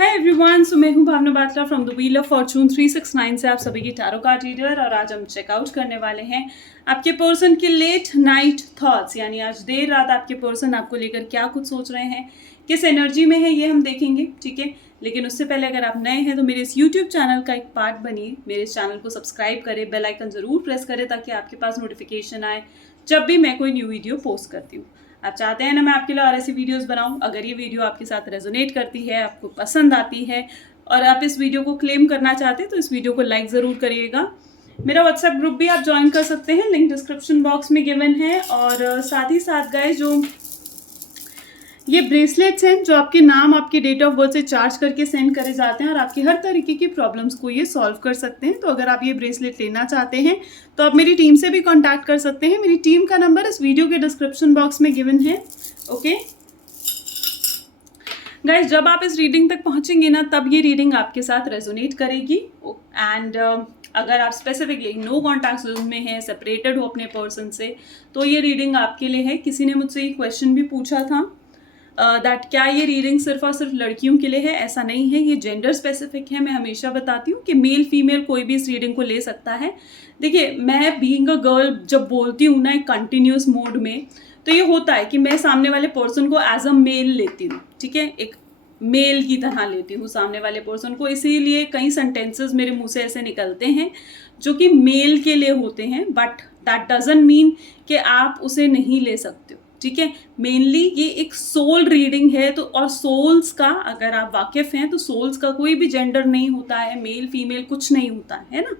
Hi everyone, so मैं हूं Bhavna Batla from the wheel of fortune 369 से आप सभी की टैरो कार्ड रीडर। और आज हम चेकआउट करने वाले हैं आपके पर्सन के लेट नाइट थॉट्स, यानी आज देर रात आपके पर्सन आपको लेकर क्या कुछ सोच रहे हैं, किस एनर्जी में है, ये हम देखेंगे। ठीक है, लेकिन उससे पहले अगर आप नए हैं तो मेरे इस यूट्यूब चैनल का एक पार्ट बनिए, मेरे इस चैनल को सब्सक्राइब करें, बेल आइकन ज़रूर प्रेस करें ताकि आपके पास नोटिफिकेशन आए जब भी मैं कोई न्यू वीडियो पोस्ट करती हूँ। आप चाहते हैं ना मैं आपके लिए और ऐसी वीडियोस बनाऊं। अगर ये वीडियो आपके साथ रेजोनेट करती है, आपको पसंद आती है और आप इस वीडियो को क्लेम करना चाहते हैं तो इस वीडियो को लाइक ज़रूर करिएगा। मेरा व्हाट्सएप ग्रुप भी आप ज्वाइन कर सकते हैं, लिंक डिस्क्रिप्शन बॉक्स में गिवन है। और साथ ही साथ गाइस, जो ये ब्रेसलेट्स हैं जो आपके नाम, आपके डेट ऑफ बर्थ से चार्ज करके सेंड करे जाते हैं और आपकी हर तरीके की प्रॉब्लम्स को ये सॉल्व कर सकते हैं। तो अगर आप ये ब्रेसलेट लेना चाहते हैं तो आप मेरी टीम से भी कांटेक्ट कर सकते हैं। मेरी टीम का नंबर इस वीडियो के डिस्क्रिप्शन बॉक्स में गिवन है। ओके गाइस, जब आप इस रीडिंग तक पहुंचेंगे ना तब ये रीडिंग आपके साथ रेजोनेट करेगी। एंड अगर आप स्पेसिफिकली नो कॉन्टैक्ट जोन में हैं, सेपरेटेड हो अपने पर्सन से, तो ये रीडिंग आपके लिए है। किसी ने मुझसे ये क्वेश्चन भी पूछा था दैट क्या ये रीडिंग सिर्फ और सिर्फ लड़कियों के लिए है। ऐसा नहीं है, ये जेंडर स्पेसिफिक है। मैं हमेशा बताती हूँ कि मेल फीमेल कोई भी इस रीडिंग को ले सकता है। देखिए, मैं बीइंग अ गर्ल जब बोलती हूँ ना एक कंटिन्यूस मोड में, तो ये होता है कि मैं सामने वाले पर्सन को एज अ मेल लेती हूँ। ठीक है, एक मेल की तरह लेती हूँ सामने वाले पर्सन को, इसीलिए कई सेंटेंसेस मेरे मुंह से ऐसे निकलते हैं जो कि मेल के लिए होते हैं। बट दैट डजंट मीन कि आप उसे नहीं ले सकते हो। ठीक है, मेनली ये एक सोल रीडिंग है। तो और सोल्स का अगर आप वाकिफ हैं तो सोल्स का कोई भी जेंडर नहीं होता है, मेल फीमेल कुछ नहीं होता है ना।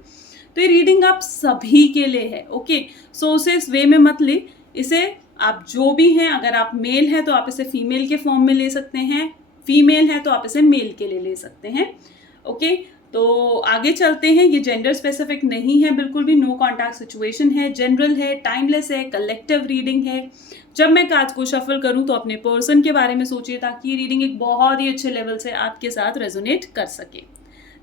तो ये रीडिंग आप सभी के लिए है। ओके, सो उसे इस वे में मत ले, इसे आप जो भी हैं, अगर आप मेल हैं तो आप इसे फीमेल के फॉर्म में ले सकते हैं, फीमेल है तो आप इसे मेल के लिए ले सकते हैं। ओके, तो आगे चलते हैं। ये जेंडर स्पेसिफिक नहीं है बिल्कुल भी, नो कॉन्टैक्ट सिचुएशन है, जनरल है, टाइमलेस है, कलेक्टिव रीडिंग है। जब मैं कार्ड्स को शफल करूं तो अपने पर्सन के बारे में सोचिए ताकि ये रीडिंग एक बहुत ही अच्छे लेवल से आपके साथ रेजोनेट कर सके।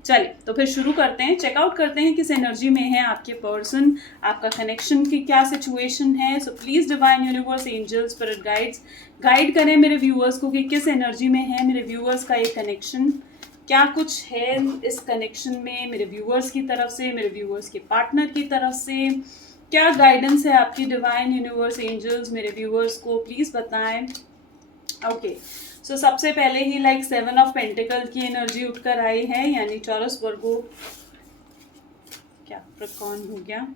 चलिए तो फिर शुरू करते हैं, चेकआउट करते हैं किस एनर्जी में है आपके पर्सन, आपका कनेक्शन की क्या सिचुएशन है। So please divine universe, angels, spirit guides guide करें मेरे व्यूअर्स को कि किस एनर्जी में है मेरे व्यूअर्स का ये कनेक्शन, क्या कुछ है इस कनेक्शन में मेरे व्यूअर्स की तरफ से, मेरे व्यूअर्स के पार्टनर की तरफ से, क्या गाइडेंस है आपकी डिवाइन यूनिवर्स, एंजल्स मेरे व्यूअर्स को प्लीज बताएं। ओके, सो सबसे पहले ही लाइक 7 ऑफ पेंटिकल की एनर्जी उठकर आई है, यानी चौरस वर्गो कैप्रिकॉर्न हो गया,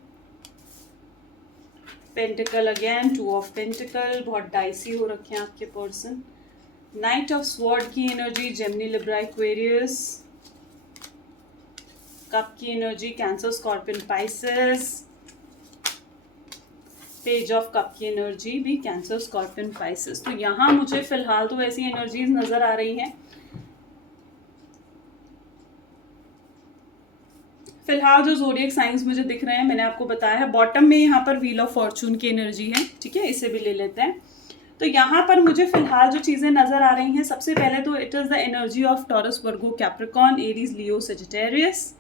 पेंटिकल अगेन, 2 ऑफ पेंटिकल, बहुत डाइसी हो रखे हैं आपके पर्सन, नाइट ऑफ स्वॉर्ड की energy, Gemini, Libra, Aquarius, cup की energy, Cancer, Scorpion, Pisces, page of cup की एनर्जी भी कैंसर, स्कॉर्पियन, पाइसेस। तो यहाँ मुझे फिलहाल तो ऐसी एनर्जीज नजर आ रही हैं। फिलहाल जो ज़ोडिएक साइंस मुझे दिख रहे हैं मैंने आपको बताया है। बॉटम में यहाँ पर व्हील ऑफ फॉर्चून की एनर्जी है। ठीक है, इसे भी ले लेते हैं। तो यहाँ पर मुझे फिलहाल जो चीज़ें नजर आ रही हैं, सबसे पहले तो it is the energy of taurus, Virgo, Capricorn, Aries, Leo, Sagittarius.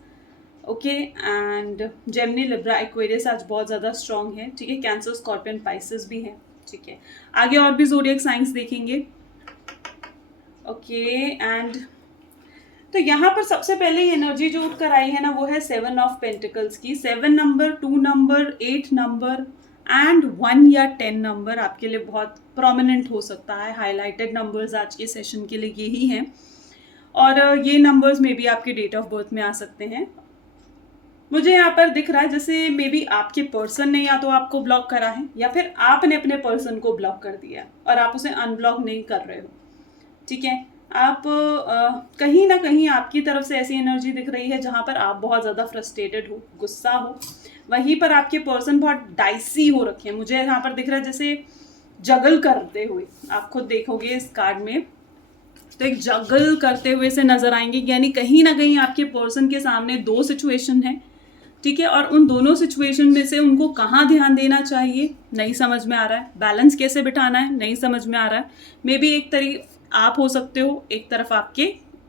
Okay, and Gemini, Libra, Aquarius आज बहुत ज़्यादा स्ट्रॉन्ग है। ठीक है, कैंसर, स्कॉर्पियन, पाइसेस भी है। ठीक है, आगे और भी ज़ोडिएक साइंस देखेंगे। ओके, एंड तो यहाँ पर सबसे पहले एनर्जी जो उठकर आई है ना वो है 7 ऑफ पेंटिकल्स की। 7 नंबर, 2 नंबर, 8 नंबर एंड 1 या 10 नंबर आपके लिए बहुत प्रोमिनेंट हो सकता है। हाईलाइटेड नंबर्स आज के सेशन के लिए यही हैं। और ये नंबर्स में भी आपके डेट ऑफ बर्थ में आ सकते हैं। मुझे यहाँ पर दिख रहा है जैसे मे बी आपके पर्सन ने या तो आपको ब्लॉक करा है या फिर आपने अपने पर्सन को ब्लॉक कर दिया और आप उसे अनब्लॉक नहीं कर रहे हो। ठीक है, आप कहीं ना कहीं आपकी तरफ से ऐसी एनर्जी दिख रही है जहाँ पर आप बहुत ज़्यादा फ्रस्ट्रेटेड हो, गुस्सा हो। वहीं पर आपके पर्सन बहुत डाइसी हो रखे हैं। मुझे यहाँ पर दिख रहा है जैसे जगल करते हुए, आप खुद देखोगे इस कार्ड में तो एक जगल करते हुए से नजर आएंगे, यानी कहीं ना कहीं आपके पर्सन के सामने 2 सिचुएशन है। ठीक है, और उन दोनों सिचुएशन में से उनको कहाँ ध्यान देना चाहिए नहीं समझ में आ रहा है, बैलेंस कैसे बिठाना है नहीं समझ में आ रहा है। मे बी एक तरफ आप हो सकते हो, एक तरफ आपके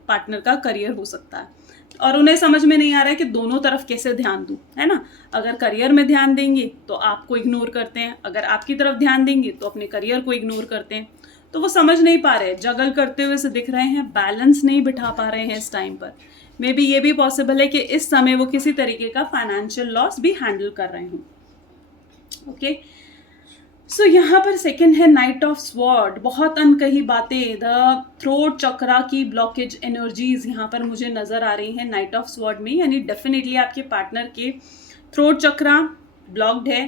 पार्टनर का करियर हो सकता है और उन्हें समझ में नहीं आ रहा है कि दोनों तरफ कैसे ध्यान दूं, है ना। अगर करियर में ध्यान देंगे तो आपको इग्नोर करते हैं, अगर आपकी तरफ ध्यान देंगे तो अपने करियर को इग्नोर करते हैं। तो वो समझ नहीं पा रहे, जगल करते हुए से दिख रहे हैं, बैलेंस नहीं बिठा पा रहे हैं इस टाइम पर। मे बी ये भी पॉसिबल है कि इस समय वो किसी तरीके का फाइनेंशियल लॉस भी हैंडल कर रहे हों। ओके, सो यहाँ पर सेकंड है नाइट ऑफ स्वॉर्ड, बहुत अनकही बातें, द थ्रोट चक्रा की ब्लॉकेज एनर्जीज यहाँ पर मुझे नजर आ रही है नाइट ऑफ स्वॉर्ड में। यानी डेफिनेटली आपके पार्टनर के थ्रोट चक्रा ब्लॉक्ड है,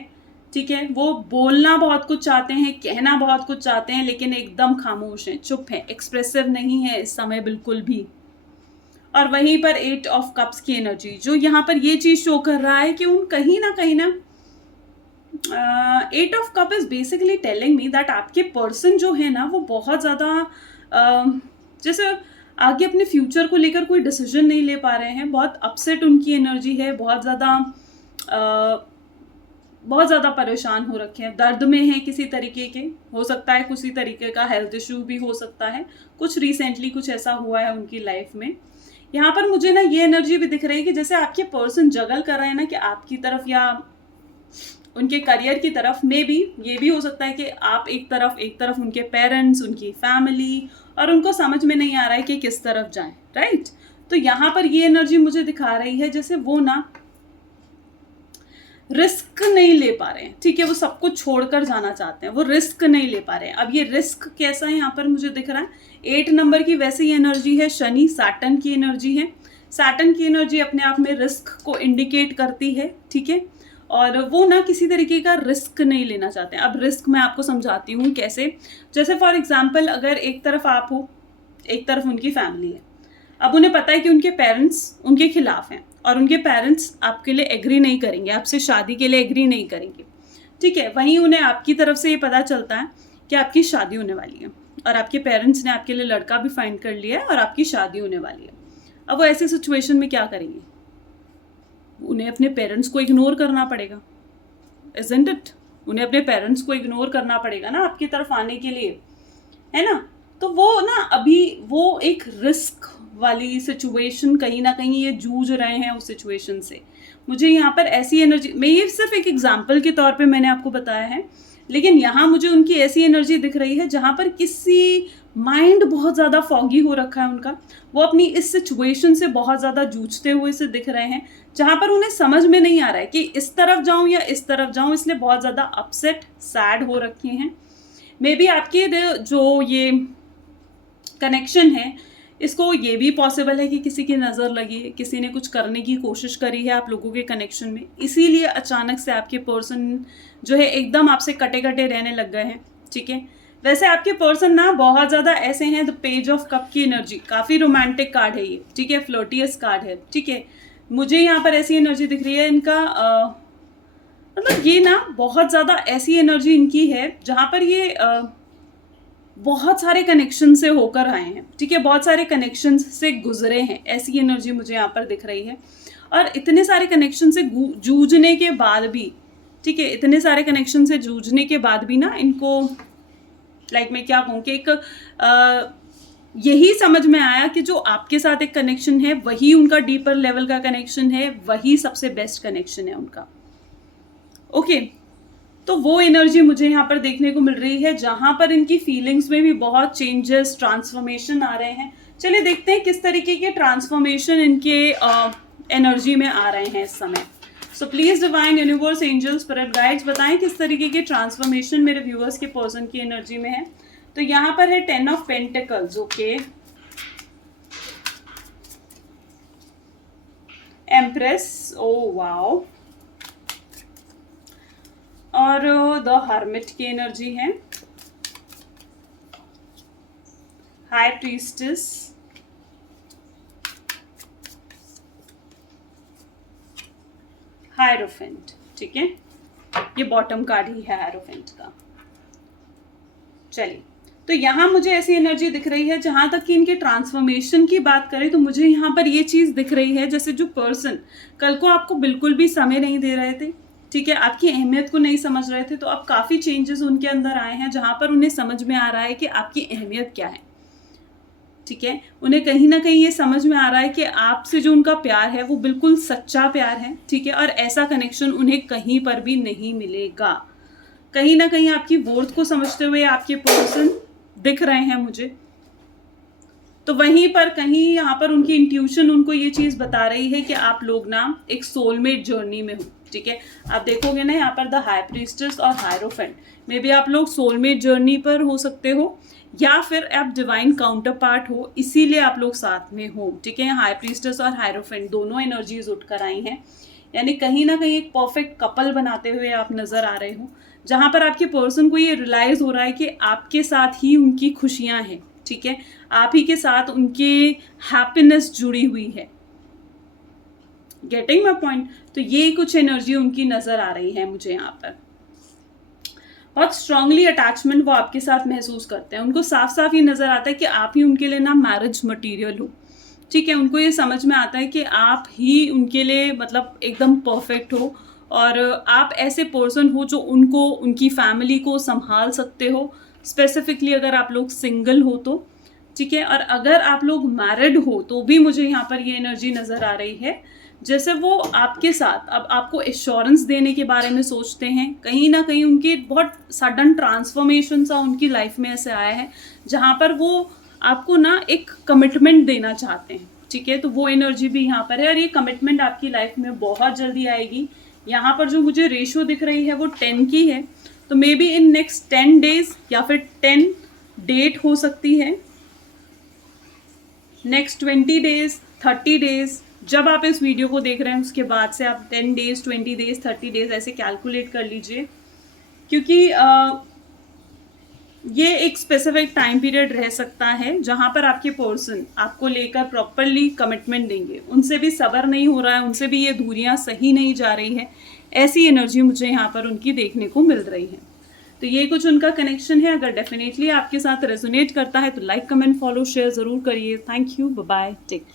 ठीक है। वो बोलना बहुत कुछ चाहते हैं, कहना बहुत कुछ चाहते हैं, लेकिन एकदम खामोश हैं, चुप हैं, एक्सप्रेसिव नहीं है इस समय बिल्कुल भी। और वहीं पर 8 ऑफ कप्स की एनर्जी, जो यहाँ पर ये चीज शो कर रहा है कि उन कहीं ना 8 of cup is basically telling me that आपके पर्सन जो है ना वो बहुत ज़्यादा जैसे आगे अपने फ्यूचर को लेकर कोई डिसीजन नहीं ले पा रहे हैं, बहुत अपसेट उनकी एनर्जी है, बहुत ज़्यादा परेशान हो रखे हैं, दर्द में हैं किसी तरीके के, हो सकता है किसी तरीके का हेल्थ इशू भी हो सकता है, कुछ रिसेंटली कुछ ऐसा हुआ है उनकी लाइफ में। यहाँ पर मुझे ना ये एनर्जी भी दिख रही है कि जैसे आपके पर्सन जगल कर रहे हैं ना कि आपकी तरफ या उनके करियर की तरफ, में भी ये भी हो सकता है कि आप एक तरफ उनके पेरेंट्स, उनकी फैमिली, और उनको समझ में नहीं आ रहा है कि किस तरफ जाएं, राइट। तो यहाँ पर ये एनर्जी मुझे दिखा रही है जैसे वो ना रिस्क नहीं ले पा रहे हैं, ठीक है, वो सब कुछ छोड़कर जाना चाहते हैं, वो रिस्क नहीं ले पा रहे हैं। अब ये रिस्क कैसा है यहाँ पर मुझे दिख रहा है 8 नंबर की वैसे ही एनर्जी है, शनि सैटर्न की एनर्जी है। सैटर्न की एनर्जी अपने आप में रिस्क को इंडिकेट करती है, ठीक है, और वो ना किसी तरीके का रिस्क नहीं लेना चाहते हैं। अब रिस्क मैं आपको समझाती हूँ कैसे। जैसे फॉर एग्जाम्पल अगर एक तरफ आप हो, एक तरफ उनकी फैमिली है, अब उन्हें पता है कि उनके पेरेंट्स उनके खिलाफ हैं और उनके पेरेंट्स आपके लिए एग्री नहीं करेंगे, आपसे शादी के लिए एग्री नहीं करेंगे, ठीक है। वहीं उन्हें आपकी तरफ से ये पता चलता है कि आपकी शादी होने वाली है और आपके पेरेंट्स ने आपके लिए लड़का भी फाइंड कर लिया है और आपकी शादी होने वाली है। अब वो ऐसी सिचुएशन में क्या करेंगे? उन्हें अपने पेरेंट्स को इग्नोर करना पड़ेगा, इज़न्ट इट? उन्हें अपने पेरेंट्स को इग्नोर करना पड़ेगा ना आपकी तरफ आने के लिए, है ना। तो वो ना अभी वो एक रिस्क वाली सिचुएशन, कहीं ना कहीं ये जूझ रहे हैं उस सिचुएशन से। मुझे यहाँ पर ऐसी एनर्जी, मैं ये सिर्फ एक एग्जाम्पल के तौर पे मैंने आपको बताया है, लेकिन यहाँ मुझे उनकी ऐसी एनर्जी दिख रही है जहाँ पर किसी माइंड बहुत ज़्यादा फॉगी हो रखा है उनका, वो अपनी इस सिचुएशन से बहुत ज़्यादा जूझते हुए से दिख रहे हैं, जहाँ पर उन्हें समझ में नहीं आ रहा है कि इस तरफ जाऊँ या इस तरफ जाऊँ, इसलिए बहुत ज़्यादा अपसेट सैड हो रखे हैं। मे बी आपके जो ये कनेक्शन है, इसको ये भी पॉसिबल है कि किसी की नज़र लगी है, किसी ने कुछ करने की कोशिश करी है आप लोगों के कनेक्शन में, इसीलिए अचानक से आपके पर्सन जो है एकदम आपसे कटे कटे रहने लग गए हैं, ठीक है। वैसे आपके पर्सन ना बहुत ज़्यादा ऐसे हैं, द पेज ऑफ कप की एनर्जी, काफ़ी रोमांटिक कार्ड है ये, ठीक है, फ्लर्टियस कार्ड है, ठीक है। मुझे यहाँ पर ऐसी एनर्जी दिख रही है इनका, मतलब ये ना बहुत ज़्यादा ऐसी एनर्जी इनकी है जहाँ पर ये बहुत सारे कनेक्शन से होकर आए हैं, ठीक है, बहुत सारे कनेक्शन से गुजरे हैं, ऐसी एनर्जी मुझे यहाँ पर दिख रही है। और इतने सारे कनेक्शन से जूझने के बाद भी, ठीक है, इतने सारे कनेक्शन से जूझने के बाद भी ना इनको मैं क्या कहूँ कि एक यही समझ में आया कि जो आपके साथ एक कनेक्शन है वही उनका डीपर लेवल का कनेक्शन है, वही सबसे बेस्ट कनेक्शन है उनका। ओके, तो वो एनर्जी मुझे यहाँ पर देखने को मिल रही है जहाँ पर इनकी फीलिंग्स में भी बहुत चेंजेस, ट्रांसफॉर्मेशन आ रहे हैं। चलिए देखते हैं किस तरीके के ट्रांसफॉर्मेशन इनके एनर्जी में आ रहे हैं इस समय। So please divine universe, angels, spirit guides बताएं किस तरीके के ट्रांसफॉर्मेशन मेरे व्यूअर्स के पर्सन की एनर्जी में है। तो यहाँ पर है 10 of pentacles, okay, empress, oh wow, और द हर्मिट की एनर्जी है, हाई प्रीस्टेस, हायरोफेंट, ठीक है, ये बॉटम कार्ड ही है हायरोफेंट का। चलिए, तो यहाँ मुझे ऐसी एनर्जी दिख रही है, जहाँ तक कि इनके ट्रांसफॉर्मेशन की बात करें तो मुझे यहाँ पर ये चीज़ दिख रही है जैसे जो पर्सन कल को आपको बिल्कुल भी समय नहीं दे रहे थे, ठीक है, आपकी अहमियत को नहीं समझ रहे थे, तो अब काफ़ी चेंजेस उनके अंदर आए हैं जहाँ पर उन्हें समझ में आ रहा है कि आपकी अहमियत क्या है, ठीक है। उन्हें कहीं ना कहीं ये समझ में आ रहा है कि आपसे जो उनका प्यार है वो बिल्कुल सच्चा प्यार है, ठीक है, और ऐसा कनेक्शन उन्हें कहीं पर भी नहीं मिलेगा। कहीं ना कहीं आपकी वर्थ को समझते हुए आपके पर्सन दिख रहे हैं मुझे। तो वहीं पर कहीं यहाँ पर उनकी इंट्यूशन उनको ये चीज़ बता रही है कि आप लोग ना एक सोलमेट जर्नी में हो, ठीक है। आप देखोगे ना यहाँ पर द हाई प्रीस्टेस और हायरोफेंट, मे बी आप लोग सोलमेट जर्नी पर हो सकते हो या फिर आप डिवाइन काउंटर पार्ट हो, इसीलिए आप लोग साथ में हो, ठीक है। हाई प्रीस्टेस और हायरोफेंट दोनों एनर्जीज उठ कर आई हैं, यानी कहीं ना कहीं एक परफेक्ट कपल बनाते हुए आप नज़र आ रहे हो, जहाँ पर आपके पर्सन को ये रियलाइज़ हो रहा है कि आपके साथ ही उनकी खुशियाँ हैं, ठीक है। आप ही के साथ उनके हैप्पीनेस जुड़ी हुई है। Getting my point? तो ये कुछ एनर्जी उनकी नज़र आ रही है मुझे यहाँ पर। बहुत स्ट्रांगली अटैचमेंट वो आपके साथ महसूस करते हैं। उनको साफ साफ ये नज़र आता है कि आप ही उनके लिए ना मैरिज मटीरियल हो, ठीक है। उनको ये समझ में आता है कि आप ही उनके लिए मतलब एकदम परफेक्ट हो और आप ऐसे पर्सन हो जो उनको, उनकी फैमिली को संभाल सकते हो, स्पेसिफिकली अगर आप लोग सिंगल हो तो, ठीक है। और अगर आप लोग मैरिड हो तो भी मुझे यहाँ पर ये एनर्जी नज़र आ रही है जैसे वो आपके साथ अब आपको एश्योरेंस देने के बारे में सोचते हैं। कहीं ना कहीं उनकी बहुत सडन ट्रांसफॉर्मेशन सा उनकी लाइफ में ऐसे आया है जहाँ पर वो आपको ना एक कमिटमेंट देना चाहते हैं, ठीक है। तो वो एनर्जी भी यहाँ पर है और ये कमिटमेंट आपकी लाइफ में बहुत जल्दी आएगी। यहाँ पर जो मुझे रेशो दिख रही है वो 10 की है, तो may be in next 10 days या फिर 10 डेट हो सकती है, नेक्स्ट 20 डेज, 30 डेज। जब आप इस वीडियो को देख रहे हैं उसके बाद से आप 10 डेज, 20 डेज, 30 डेज ऐसे कैलकुलेट कर लीजिए, क्योंकि ये एक स्पेसिफिक टाइम पीरियड रह सकता है जहाँ पर आपके पर्सन आपको लेकर प्रॉपरली कमिटमेंट देंगे। उनसे भी सब्र नहीं हो रहा है, उनसे भी ये दूरियाँ सही नहीं जा रही है, ऐसी एनर्जी मुझे यहाँ पर उनकी देखने को मिल रही है। तो ये कुछ उनका कनेक्शन है। अगर डेफिनेटली आपके साथ रेजोनेट करता है तो लाइक, कमेंट, फॉलो, शेयर ज़रूर करिए। Thank you, bye bye, take care.